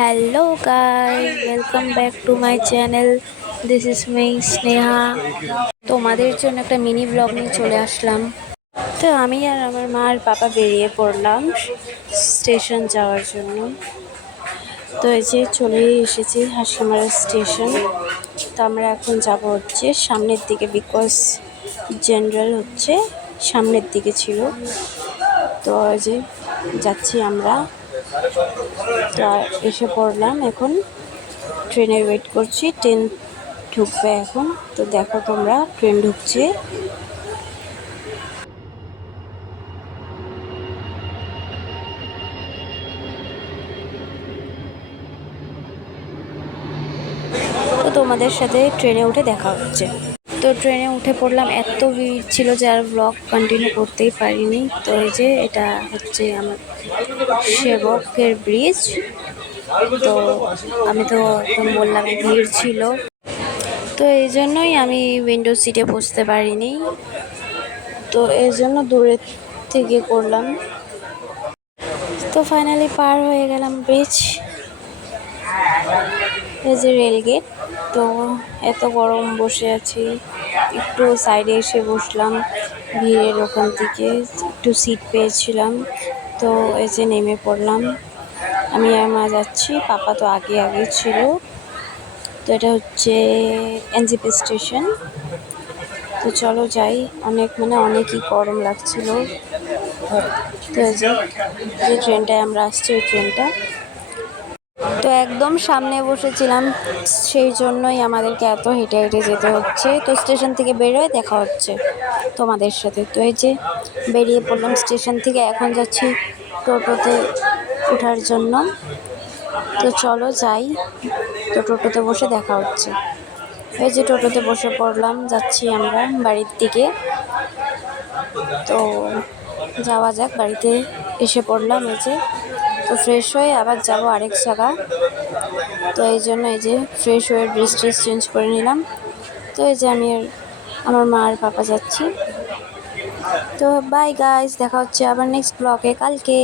Hello guys, welcome back to my channel. This is me Sneha. তোমাদের জন্য একটা mini blog নিয়ে চলে আসলাম। তো আমি আর আমার মা আর পাপা বেরিয়ে পড়লাম স্টেশন যাওয়ার জন্য। তো এই যে চলে এসেছি হাসিমারা স্টেশন। তো আমরা এখন যাব হচ্ছে সামনের দিকে, বিকজ জেনারেল হচ্ছে সামনের দিকে ছিল। তো এই যে যাচ্ছি আমরা। তো এসে পড়লাম, এখন ট্রেনের ওয়েট করছি। ট্রেন ঢুকবে এখন। তো দেখো তোমরা, ট্রেন ঢুকছে। তো তোমাদের সাথে ট্রেনে উঠে দেখা হচ্ছে। তো ট্রেনে উঠে পড়লাম, এত ভিড় ছিল যে আর ব্লগ কন্টিনিউ করতেই পারিনি। তো এই যে এটা হচ্ছে আমার সেবকের ব্রিজ। তো আমি তো একদম বললাম ভিড় ছিল, তো এই জন্যই আমি উইন্ডো সিটে বসতে পারিনি। তো এই জন্য দূরের থেকে করলাম। তো ফাইনালি পার হয়ে গেলাম ব্রিজ। এই যে রেলগেট। তো এত গরম, বসে আছি, একটু সাইডে এসে বসলাম ভিড়ের ওখান থেকে, একটু সিট পেয়েছিলাম। তো এই যে নেমে পড়লাম। আমি আর মা যাচ্ছি, পাপা তো আগে আগে ছিল। তো এটা হচ্ছে এনজেপি স্টেশন। তো চলো যাই। অনেকই গরম লাগছিল। তো এই যে ট্রেনটায় আমরা আসছি, ওই ট্রেনটা। তো একদম সামনে বসেছিলাম, সেই জন্যই আমাদেরকে এত হেঁটে হেঁটে যেতে হচ্ছে। তো স্টেশন থেকে বেরোয় দেখা হচ্ছে তোমাদের সাথে। তো এই যে বেরিয়ে পড়লাম স্টেশন থেকে, এখন যাচ্ছি টোটোতে ওঠার জন্য। তো চলো যাই। তো টোটোতে বসে দেখা হচ্ছে। এই যে টোটোতে বসে পড়লাম, যাচ্ছি আমরা বাড়ির দিকে। তো যাওয়া যাক, বাড়িতে এসে পড়লাম। এই যে তো ফ্রেশ হয়ে আবার যাব আরেক জায়গা। তো এই জন্য এই যে ফ্রেশ হয়ে ড্রেস চেঞ্জ করে নিলাম। তো এই যে আমি আর আমার মা আর পাপা যাচ্ছি। তো বাই গাইস, দেখা হচ্ছে আবার নেক্সট ব্লগে কালকে।